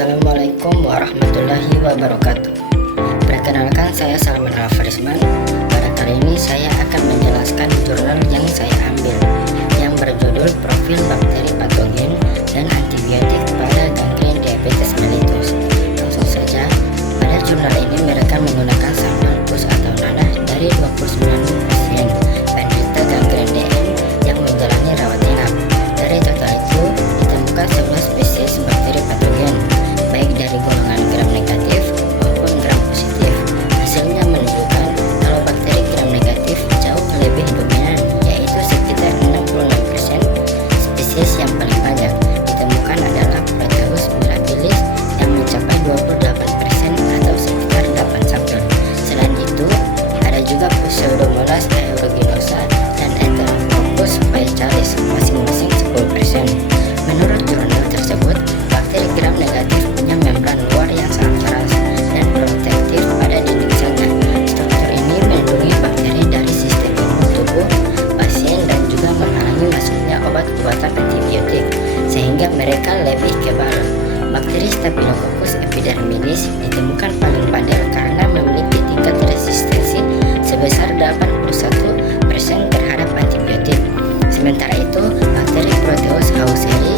Assalamualaikum warahmatullahi wabarakatuh. Perkenalkan, saya Salman Al-Farisman. Pada kali ini saya akan menjelaskan jurnal yang saya ambil yang berjudul Profil Bakteri Patogen dan Antibiotik pada Gangren Diabetes Mellitus. Langsung saja, pada jurnal ini mereka menggunakan sampel pus atau nanah dari 29 pasien penderita gangren DM yang menjalani rawat inap. Dari total itu ditemukan 11 spesies bakteri patogen, baik dari golongan gram negatif maupun gram positif. Hasilnya menunjukkan kalau bakteri gram negatif jauh lebih dominan, yaitu sekitar 66%. Spesies yang paling banyak ditemukan adalah Proteus mirabilis yang mencapai 28% atau sekitar 8 sampel. Selain itu, ada juga Pseudomonas aeruginosa dan Enterococcus faecalis, masing-masing 10%. Menurut jurnal tersebut, bakteri gram negatif punya membran luar yang sangat keras dan protektif pada dinding selnya. Struktur ini melindungi bakteri dari sistem imun tubuh pasien dan juga menghalangi masuknya obat-obatan antibiotik, sehingga mereka lebih kebal. Bakteri Staphylococcus epidermidis ditemukan paling padat karena memiliki tingkat resistensi sebesar 81% terhadap antibiotik. Sementara itu, bakteri Proteus hauseri